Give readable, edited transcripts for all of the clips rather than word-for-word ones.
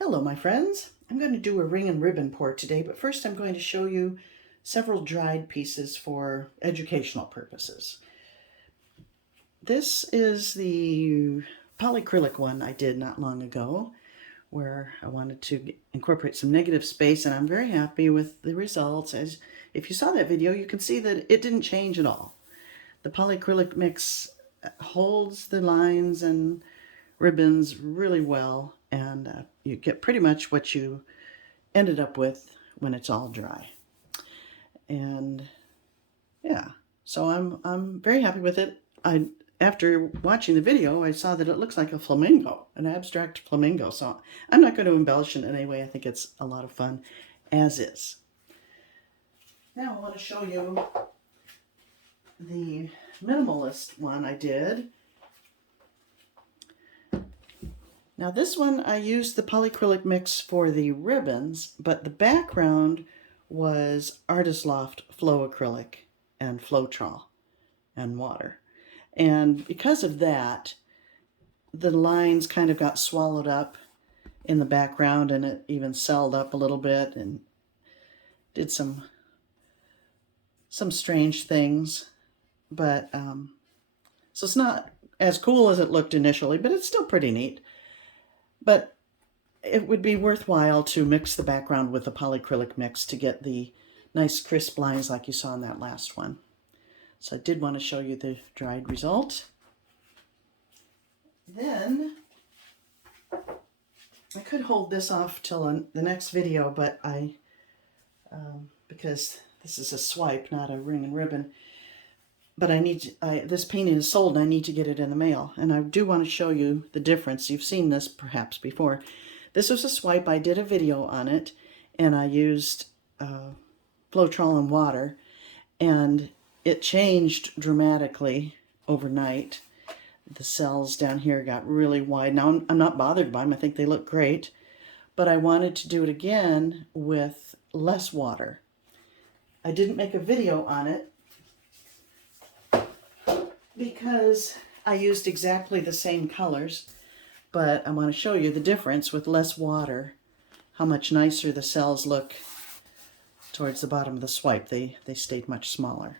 Hello my friends, I'm going to do a ring and ribbon pour today, but first I'm going to show you several dried pieces for educational purposes. This is the polyacrylic one I did not long ago where I wanted to incorporate some negative space, and I'm very happy with the results. As if you saw that video, you can see that it didn't change at all. The polyacrylic mix holds the lines and ribbons really well, and you get pretty much what you ended up with when it's all dry. And yeah, so I'm very happy with it. After watching the video, I saw that it looks like a flamingo, an abstract flamingo. So I'm not going to embellish it in any way. I think it's a lot of fun as is. Now I want to show you the minimalist one I did. Now this one I used the polyacrylic mix for the ribbons, but the background was Artist Loft Flow Acrylic and Floetrol and water. And because of that, the lines kind of got swallowed up in the background, and it even celled up a little bit and did some strange things. But so it's not as cool as it looked initially, but it's still pretty neat. But it would be worthwhile to mix the background with the polyacrylic mix to get the nice crisp lines like you saw in that last one. So I did want to show you the dried result. Then I could hold this off till the next video, but because this is a swipe, not a ring and ribbon, but this painting is sold and I need to get it in the mail. And I do want to show you the difference. You've seen this perhaps before. This was a swipe. I did a video on it, and I used Floetrol and water, and it changed dramatically overnight. The cells down here got really wide. Now I'm not bothered by them. I think they look great, but I wanted to do it again with less water. I didn't make a video on it because I used exactly the same colors, but I want to show you the difference with less water, how much nicer the cells look towards the bottom of the swipe. They stayed much smaller.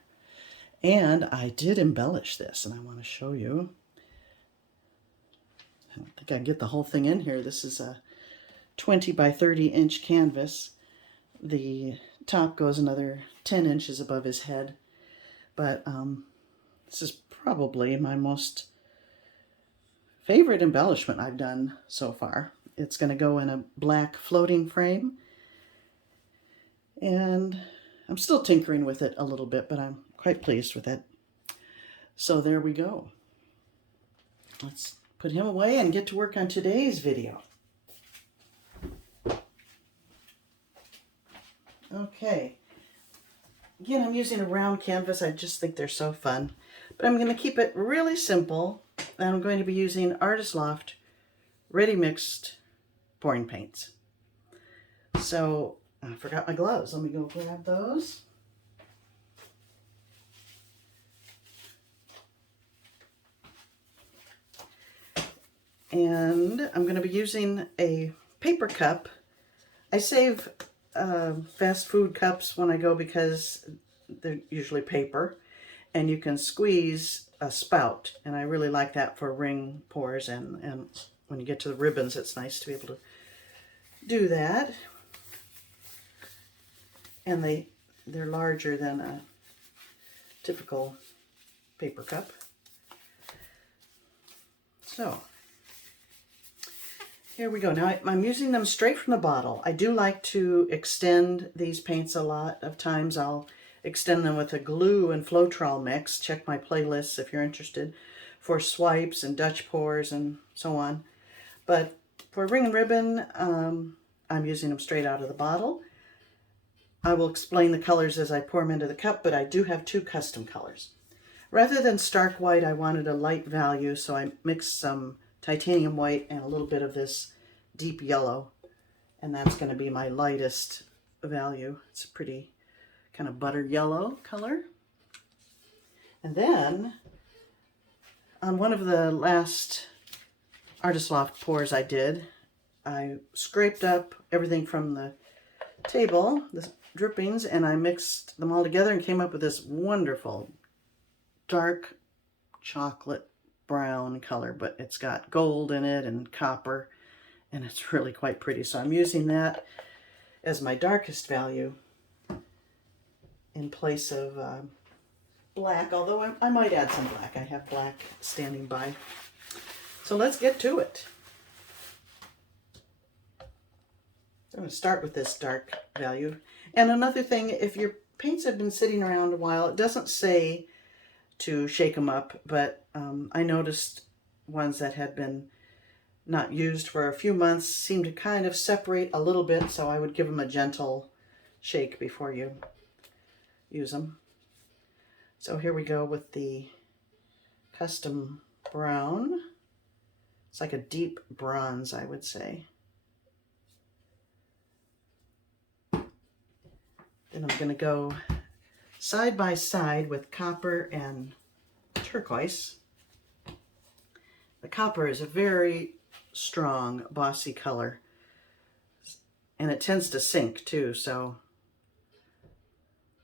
And I did embellish this, and I want to show you. I don't think I can get the whole thing in here. This is a 20 by 30 inch canvas. The top goes another 10 inches above his head, but this is probably my most favorite embellishment I've done so far. It's going to go in a black floating frame, and I'm still tinkering with it a little bit, but I'm quite pleased with it. So there we go. Let's put him away and get to work on today's video. Okay. Again, I'm using a round canvas. I just think they're so fun. But I'm going to keep it really simple. And I'm going to be using Artist Loft Ready Mixed pouring paints. So I forgot my gloves. Let me go grab those. And I'm going to be using a paper cup. I save fast food cups when I go because they're usually paper, and you can squeeze a spout, and I really like that for ring pours, and when you get to the ribbons, it's nice to be able to do that. And they're larger than a typical paper cup. So here we go. Now I'm using them straight from the bottle. I do like to extend these paints a lot of times. I'll extend them with a glue and Floetrol mix. Check my playlists if you're interested for swipes and Dutch pours and so on. But for ring and ribbon, I'm using them straight out of the bottle. I will explain the colors as I pour them into the cup, but I do have two custom colors. Rather than stark white, I wanted a light value, so I mixed some titanium white and a little bit of this deep yellow, and that's going to be my lightest value. It's a pretty kind of butter yellow color. And then on one of the last Artist Loft pours I did, I scraped up everything from the table, the drippings, and I mixed them all together and came up with this wonderful dark chocolate brown color, but it's got gold in it and copper, and it's really quite pretty. So I'm using that as my darkest value in place of black, although I might add some black. I have black standing by. So let's get to it. I'm going to start with this dark value. And another thing, if your paints have been sitting around a while, it doesn't say to shake them up, but I noticed ones that had been not used for a few months seem to kind of separate a little bit, so I would give them a gentle shake before you use them. So here we go with the custom brown. It's like a deep bronze, I would say. Then I'm going to go side by side with copper and turquoise. The copper is a very strong, bossy color, and it tends to sink too, so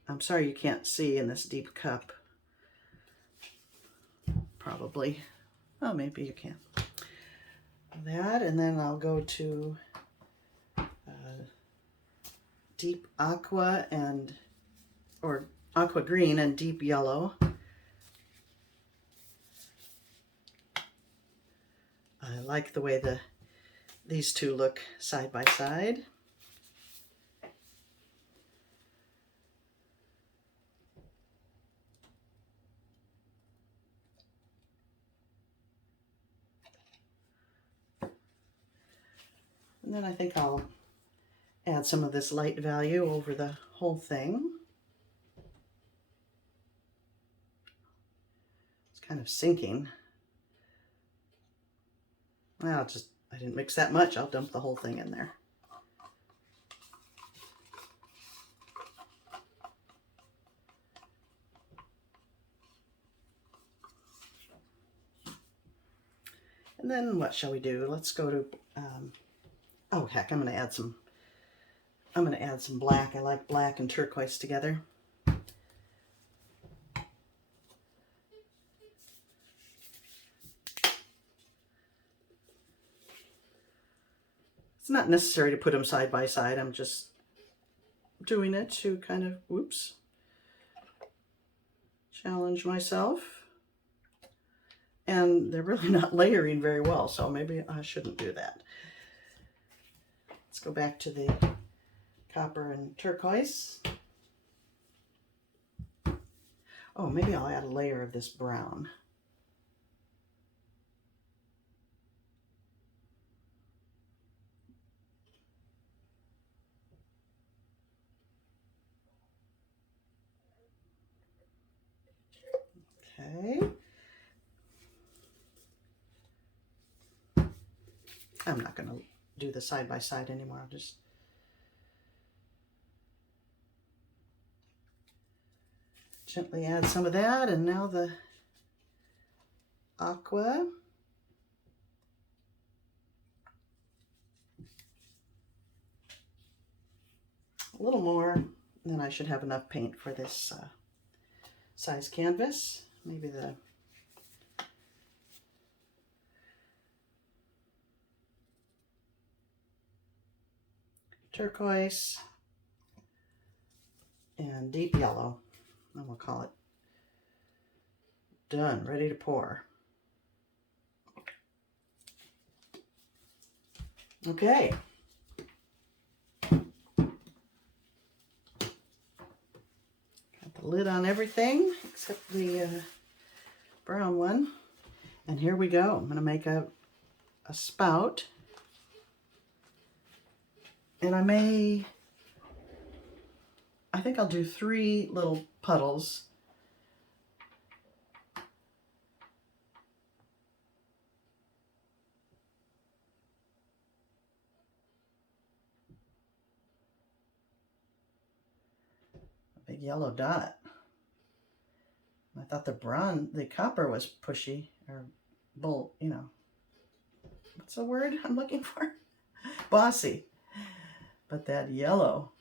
I'm sorry you can't see in this deep cup. Probably. Oh, maybe you can. That, and then I'll go to deep aqua or aqua green and deep yellow. I like the way these two look side by side. And then I think I'll add some of this light value over the whole thing. It's kind of sinking. Well, I didn't mix that much. I'll dump the whole thing in there. And then what shall we do? Let's go to, oh heck, I'm going to add some black. I like black and turquoise together. It's not necessary to put them side by side. I'm just doing it to kind of, whoops, challenge myself. And they're really not layering very well, so maybe I shouldn't do that. Let's go back to the copper and turquoise. Oh, maybe I'll add a layer of this brown. Okay. I'm not going to do the side by side anymore. I'll just gently add some of that, and now the aqua. A little more, and then I should have enough paint for this size canvas. Maybe the turquoise and deep yellow, and we'll call it done, ready to pour. Okay. Got the lid on everything except the brown one. And here we go. I'm going to make a spout. And I think I'll do 3 little puddles. A big yellow dot. I thought the copper was pushy, or what's the word I'm looking for? bossy. But that yellow,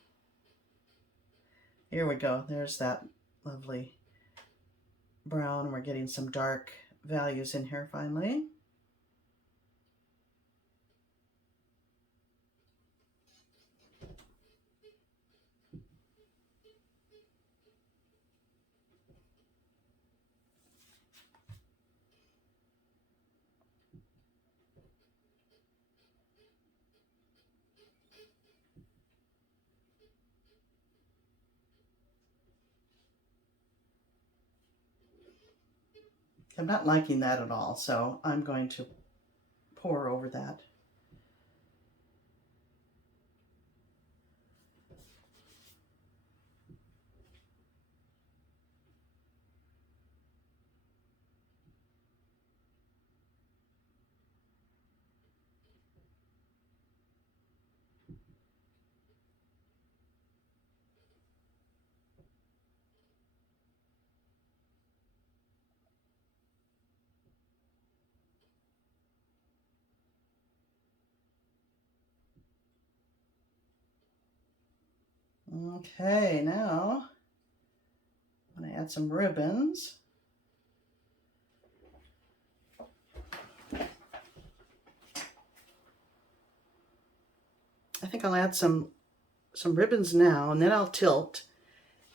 here we go. There's that lovely brown. We're getting some dark values in here finally. I'm not liking that at all, so I'm going to pour over that. Okay, now I'm going to add some ribbons. I think I'll add some ribbons now, and then I'll tilt,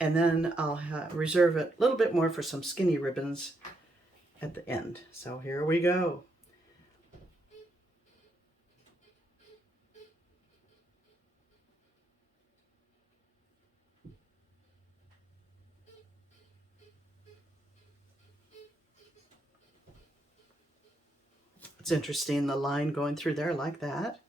and then I'll reserve it a little bit more for some skinny ribbons at the end. So here we go. It's interesting, the line going through there like that.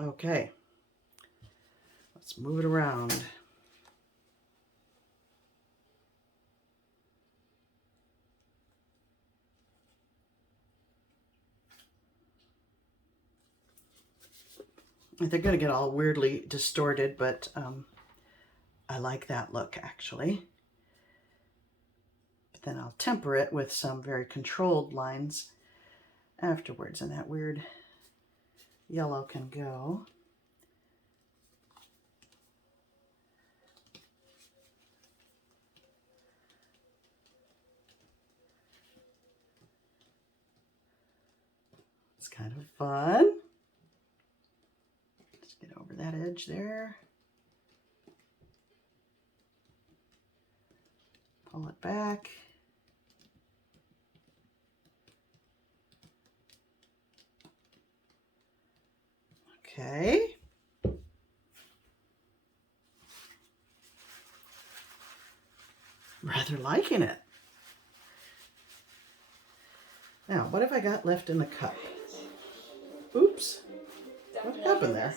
Okay, let's move it around. They're going to get all weirdly distorted, but I like that look actually. But then I'll temper it with some very controlled lines afterwards, and that weird yellow can go. It's kind of fun. Just get over that edge there. Pull it back. Okay. Rather liking it. Now, what have I got left in the cup? Oops. What happened there?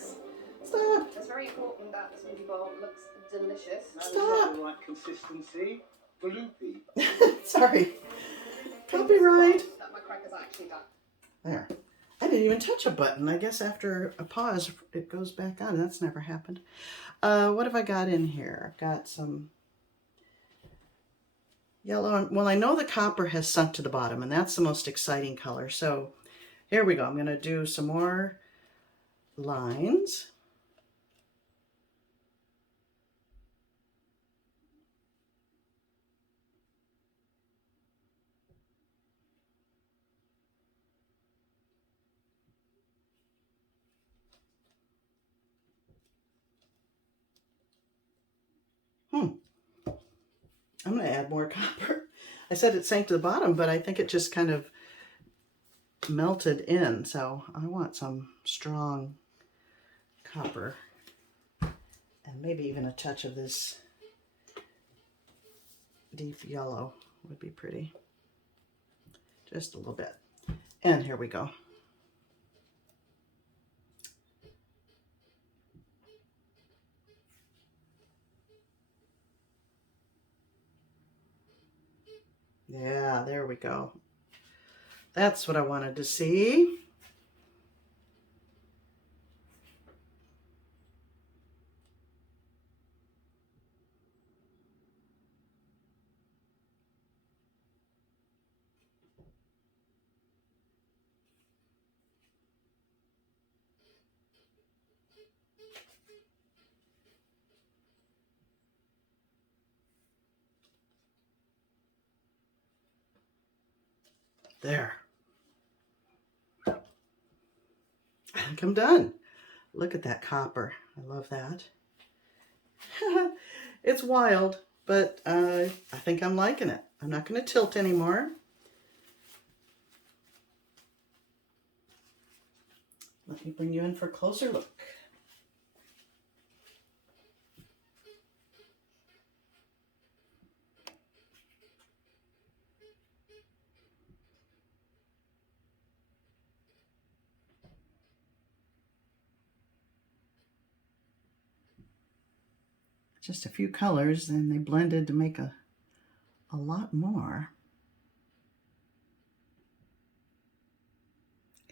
Stop. It's very important that the smoothie bowl looks delicious. Stop. Like consistency. Gloopy. Sorry. Copyright. That my crackers are actually done. There. I didn't even touch a button. I guess after a pause, it goes back on. That's never happened. What have I got in here? I've got some yellow. Well, I know the copper has sunk to the bottom, and that's the most exciting color. So here we go. I'm going to do some more lines. I'm going to add more copper. I said it sank to the bottom, but I think it just kind of melted in. So I want some strong copper, and maybe even a touch of this deep yellow would be pretty. Just a little bit. And here we go. Yeah, there we go. That's what I wanted to see. There. I think I'm done. Look at that copper. I love that. It's wild, but I think I'm liking it. I'm not going to tilt anymore. Let me bring you in for a closer look. Just a few colors, and they blended to make a lot more.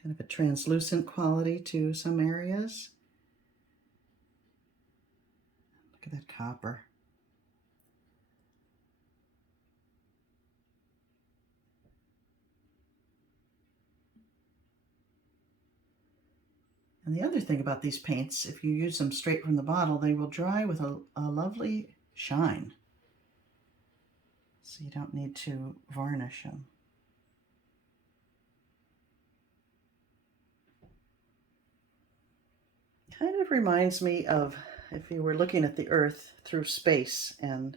Kind of a translucent quality to some areas. Look at that copper. And the other thing about these paints, if you use them straight from the bottle, they will dry with a lovely shine. So you don't need to varnish them. Kind of reminds me of if you were looking at the Earth through space, and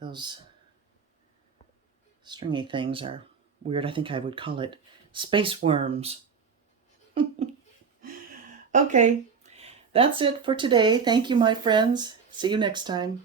those stringy things are weird. I think I would call it space worms. Okay, that's it for today. Thank you, my friends. See you next time.